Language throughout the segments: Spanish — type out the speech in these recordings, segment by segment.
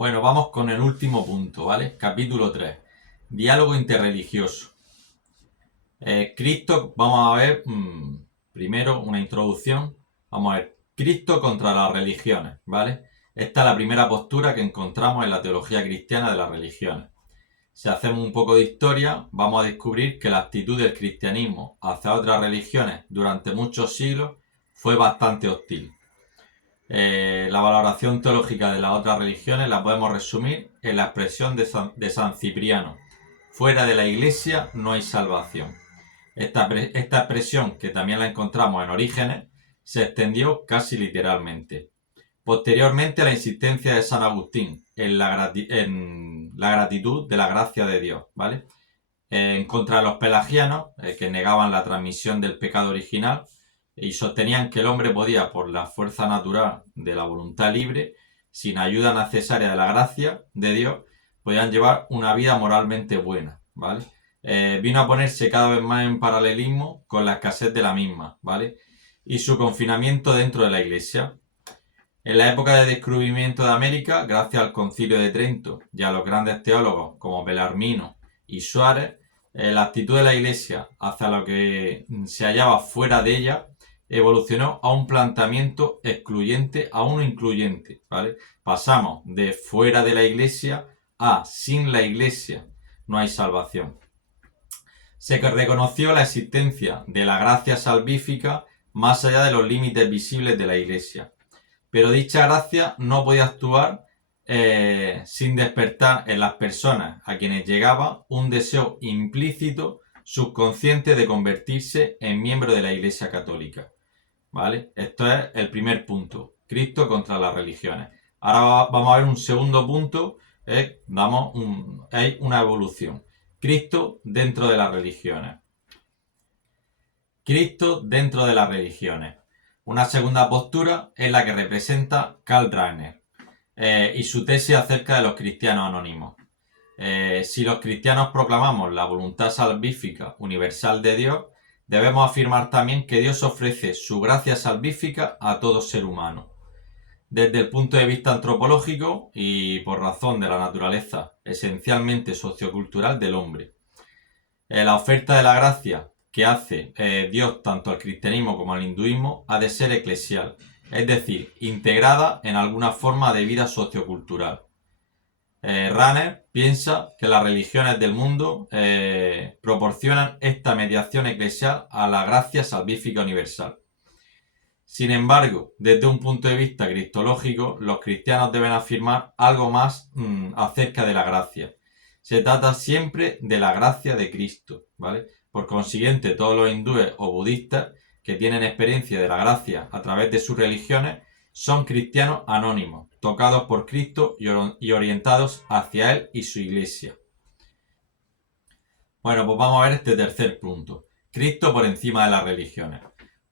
Bueno, vamos con el último punto, ¿vale? Capítulo 3. Diálogo interreligioso. Cristo, vamos a ver primero una introducción. Vamos a ver Cristo contra las religiones, ¿vale? Esta es la primera postura que encontramos en la teología cristiana de las religiones. Si hacemos un poco de historia, vamos a descubrir que la actitud del cristianismo hacia otras religiones durante muchos siglos fue bastante hostil. La valoración teológica de las otras religiones la podemos resumir en la expresión de San Cipriano: fuera de la Iglesia no hay salvación. Esta expresión, que también la encontramos en Orígenes, se extendió casi literalmente. Posteriormente, la insistencia de San Agustín en la gratitud de la gracia de Dios, ¿vale? En contra de los pelagianos, que negaban la transmisión del pecado original y sostenían que el hombre podía, por la fuerza natural de la voluntad libre, sin ayuda necesaria de la gracia de Dios, podían llevar una vida moralmente buena, ¿vale? Vino a ponerse cada vez más en paralelismo con la escasez de la misma, ¿vale? Y su confinamiento dentro de la Iglesia. En la época de descubrimiento de América, gracias al Concilio de Trento y a los grandes teólogos como Belarmino y Suárez, la actitud de la Iglesia hacia lo que se hallaba fuera de ella evolucionó a un planteamiento excluyente a uno incluyente, ¿vale? Pasamos de fuera de la Iglesia a sin la Iglesia no hay salvación. Se reconoció la existencia de la gracia salvífica más allá de los límites visibles de la Iglesia, pero dicha gracia no podía actuar sin despertar en las personas a quienes llegaba un deseo implícito, subconsciente, de convertirse en miembro de la Iglesia Católica, ¿vale? Esto es el primer punto: Cristo contra las religiones. Ahora vamos a ver un segundo punto. Hay una evolución: Cristo dentro de las religiones. Cristo dentro de las religiones. Una segunda postura es la que representa Karl Rahner y su tesis acerca de los cristianos anónimos. Si los cristianos proclamamos la voluntad salvífica universal de Dios, debemos afirmar también que Dios ofrece su gracia salvífica a todo ser humano. Desde el punto de vista antropológico y por razón de la naturaleza esencialmente sociocultural del hombre, la oferta de la gracia que hace Dios tanto al cristianismo como al hinduismo ha de ser eclesial, es decir, integrada en alguna forma de vida sociocultural. Rahner piensa que las religiones del mundo proporcionan esta mediación eclesial a la gracia salvífica universal. Sin embargo, desde un punto de vista cristológico, los cristianos deben afirmar algo más acerca de la gracia. Se trata siempre de la gracia de Cristo, ¿vale? Por consiguiente, todos los hindúes o budistas que tienen experiencia de la gracia a través de sus religiones son cristianos anónimos, tocados por Cristo y orientados hacia Él y su Iglesia. Bueno, pues vamos a ver este tercer punto: Cristo por encima de las religiones.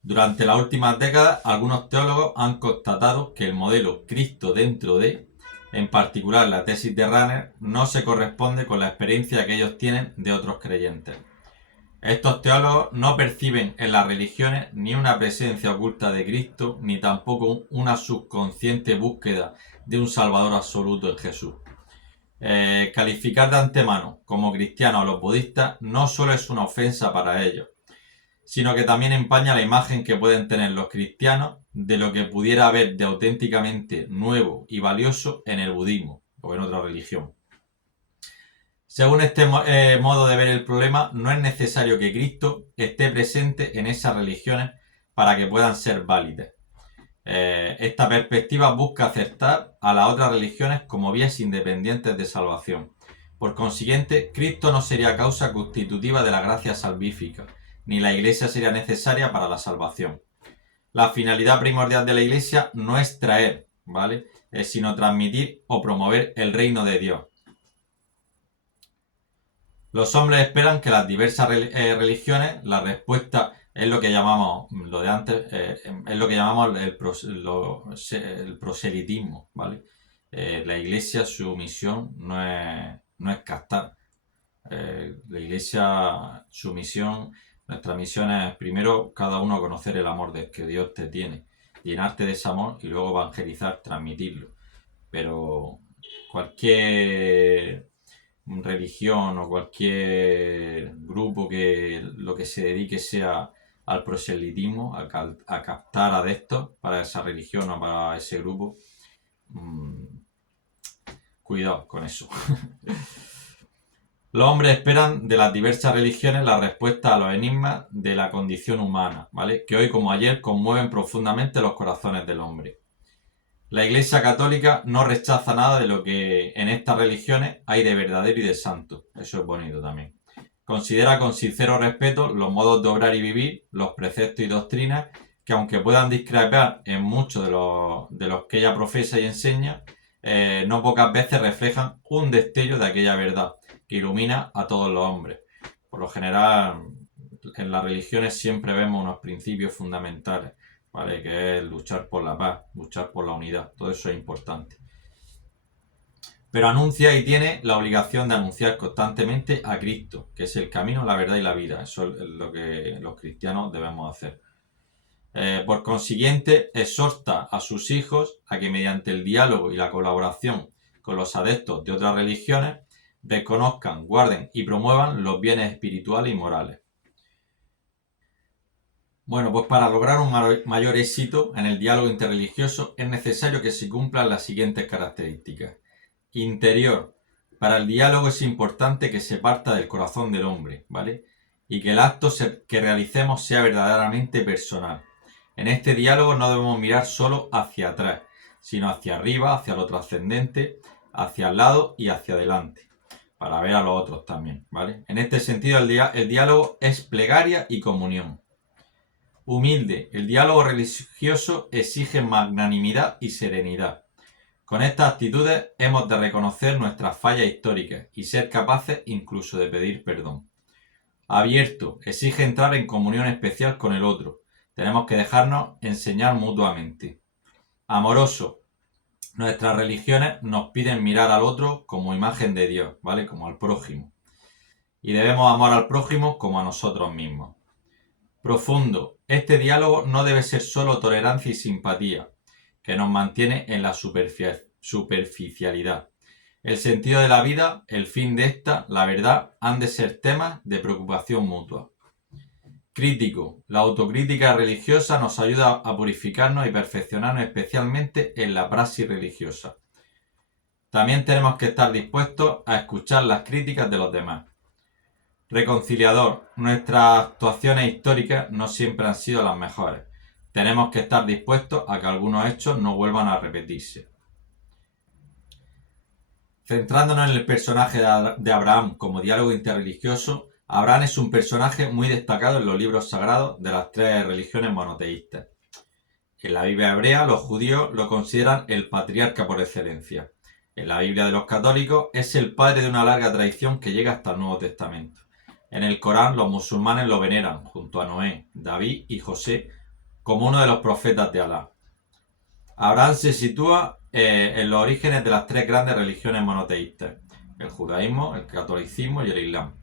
Durante las últimas décadas, algunos teólogos han constatado que el modelo Cristo dentro de, en particular la tesis de Rahner, no se corresponde con la experiencia que ellos tienen de otros creyentes. Estos teólogos no perciben en las religiones ni una presencia oculta de Cristo, ni tampoco una subconsciente búsqueda de un Salvador absoluto en Jesús. Calificar de antemano como cristianos a los budistas no solo es una ofensa para ellos, sino que también empaña la imagen que pueden tener los cristianos de lo que pudiera haber de auténticamente nuevo y valioso en el budismo o en otra religión. Según este modo de ver el problema, no es necesario que Cristo esté presente en esas religiones para que puedan ser válidas. Esta perspectiva busca aceptar a las otras religiones como vías independientes de salvación. Por consiguiente, Cristo no sería causa constitutiva de la gracia salvífica, ni la Iglesia sería necesaria para la salvación. La finalidad primordial de la Iglesia no es traer, ¿vale?, sino transmitir o promover el reino de Dios. Los hombres esperan que las diversas religiones, la respuesta es lo que llamamos, lo de antes, es lo que llamamos el proselitismo, ¿vale? La Iglesia, su misión no es captar. La Iglesia, su misión, nuestra misión es primero cada uno conocer el amor que Dios te tiene, llenarte de ese amor y luego evangelizar, transmitirlo. Pero cualquier religión o cualquier grupo que lo que se dedique sea al proselitismo, a captar adeptos para esa religión o para ese grupo, cuidado con eso. Los hombres esperan de las diversas religiones la respuesta a los enigmas de la condición humana, ¿vale? Que hoy como ayer conmueven profundamente los corazones del hombre. La Iglesia Católica no rechaza nada de lo que en estas religiones hay de verdadero y de santo. Eso es bonito también. Considera con sincero respeto los modos de obrar y vivir, los preceptos y doctrinas que aunque puedan discrepar en muchos de los que ella profesa y enseña, no pocas veces reflejan un destello de aquella verdad que ilumina a todos los hombres. Por lo general, en las religiones siempre vemos unos principios fundamentales, ¿vale? Que es luchar por la paz, luchar por la unidad. Todo eso es importante. Pero anuncia y tiene la obligación de anunciar constantemente a Cristo, que es el camino, la verdad y la vida. Eso es lo que los cristianos debemos hacer. Por consiguiente, exhorta a sus hijos a que mediante el diálogo y la colaboración con los adeptos de otras religiones reconozcan, guarden y promuevan los bienes espirituales y morales. Bueno, pues para lograr un mayor éxito en el diálogo interreligioso es necesario que se cumplan las siguientes características. Interior. Para el diálogo es importante que se parta del corazón del hombre, ¿vale? Y que el acto que realicemos sea verdaderamente personal. En este diálogo no debemos mirar solo hacia atrás, sino hacia arriba, hacia lo trascendente, hacia el lado y hacia adelante, para ver a los otros también, ¿vale? En este sentido, el diálogo es plegaria y comunión. Humilde. El diálogo religioso exige magnanimidad y serenidad. Con estas actitudes hemos de reconocer nuestras fallas históricas y ser capaces incluso de pedir perdón. Abierto. Exige entrar en comunión especial con el otro. Tenemos que dejarnos enseñar mutuamente. Amoroso. Nuestras religiones nos piden mirar al otro como imagen de Dios, ¿vale? Como al prójimo. Y debemos amar al prójimo como a nosotros mismos. Profundo. Este diálogo no debe ser solo tolerancia y simpatía, que nos mantiene en la superficialidad. El sentido de la vida, el fin de esta, la verdad, han de ser temas de preocupación mutua. Crítico. La autocrítica religiosa nos ayuda a purificarnos y perfeccionarnos especialmente en la praxis religiosa. También tenemos que estar dispuestos a escuchar las críticas de los demás. Reconciliador. Nuestras actuaciones históricas no siempre han sido las mejores. Tenemos que estar dispuestos a que algunos hechos no vuelvan a repetirse. Centrándonos en el personaje de Abraham como diálogo interreligioso, Abraham es un personaje muy destacado en los libros sagrados de las tres religiones monoteístas. En la Biblia hebrea, los judíos lo consideran el patriarca por excelencia. En la Biblia de los católicos, es el padre de una larga tradición que llega hasta el Nuevo Testamento. En el Corán, los musulmanes lo veneran, junto a Noé, David y José, como uno de los profetas de Alá. Abraham se sitúa en los orígenes de las tres grandes religiones monoteístas, el judaísmo, el catolicismo y el islam,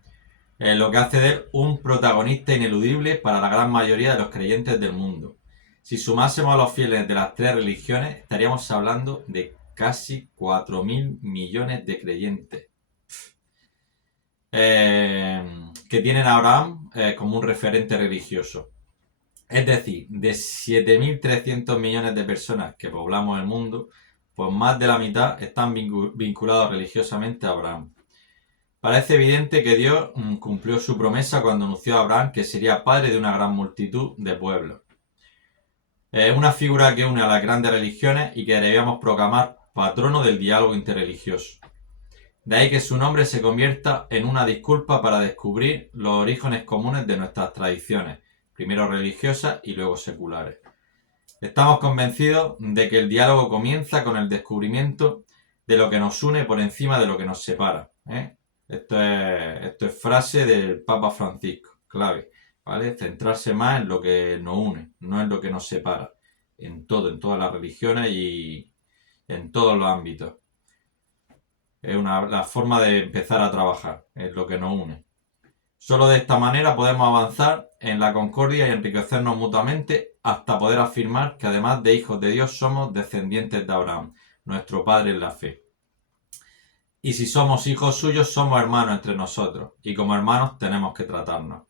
lo que hace de él un protagonista ineludible para la gran mayoría de los creyentes del mundo. Si sumásemos a los fieles de las tres religiones, estaríamos hablando de casi 4.000 millones de creyentes que tienen a Abraham como un referente religioso. Es decir, de 7.300 millones de personas que poblamos el mundo, pues más de la mitad están vinculados religiosamente a Abraham. Parece evidente que Dios cumplió su promesa cuando anunció a Abraham que sería padre de una gran multitud de pueblos. Es una figura que une a las grandes religiones y que debíamos proclamar patrono del diálogo interreligioso. De ahí que su nombre se convierta en una disculpa para descubrir los orígenes comunes de nuestras tradiciones, primero religiosas y luego seculares. Estamos convencidos de que el diálogo comienza con el descubrimiento de lo que nos une por encima de lo que nos separa. Esto es frase del Papa Francisco, clave, ¿vale? Centrarse más en lo que nos une, no en lo que nos separa, en todas las religiones y en todos los ámbitos. Es la forma de empezar a trabajar, es lo que nos une. Solo de esta manera podemos avanzar en la concordia y enriquecernos mutuamente hasta poder afirmar que además de hijos de Dios somos descendientes de Abraham, nuestro padre en la fe. y si somos hijos suyos, somos hermanos entre nosotros, y como hermanos tenemos que tratarnos.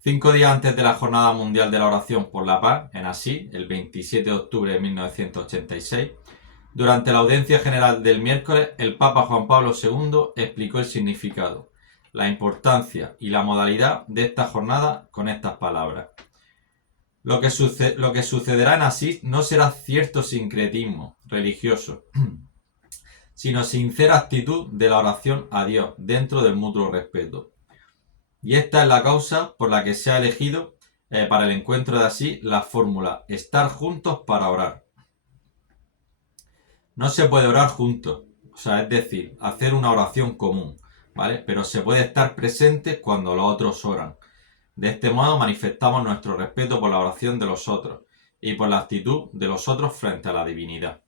5 días antes de la Jornada Mundial de la Oración por la Paz, en Asís, el 27 de octubre de 1986, durante la audiencia general del miércoles, el Papa Juan Pablo II explicó el significado, la importancia y la modalidad de esta jornada con estas palabras. Lo que sucederá en Asís no será cierto sincretismo religioso, sino sincera actitud de la oración a Dios dentro del mutuo respeto. Y esta es la causa por la que se ha elegido para el encuentro de Asís la fórmula estar juntos para orar. No se puede orar juntos, es decir, hacer una oración común, ¿vale? Pero se puede estar presente cuando los otros oran. De este modo manifestamos nuestro respeto por la oración de los otros y por la actitud de los otros frente a la divinidad.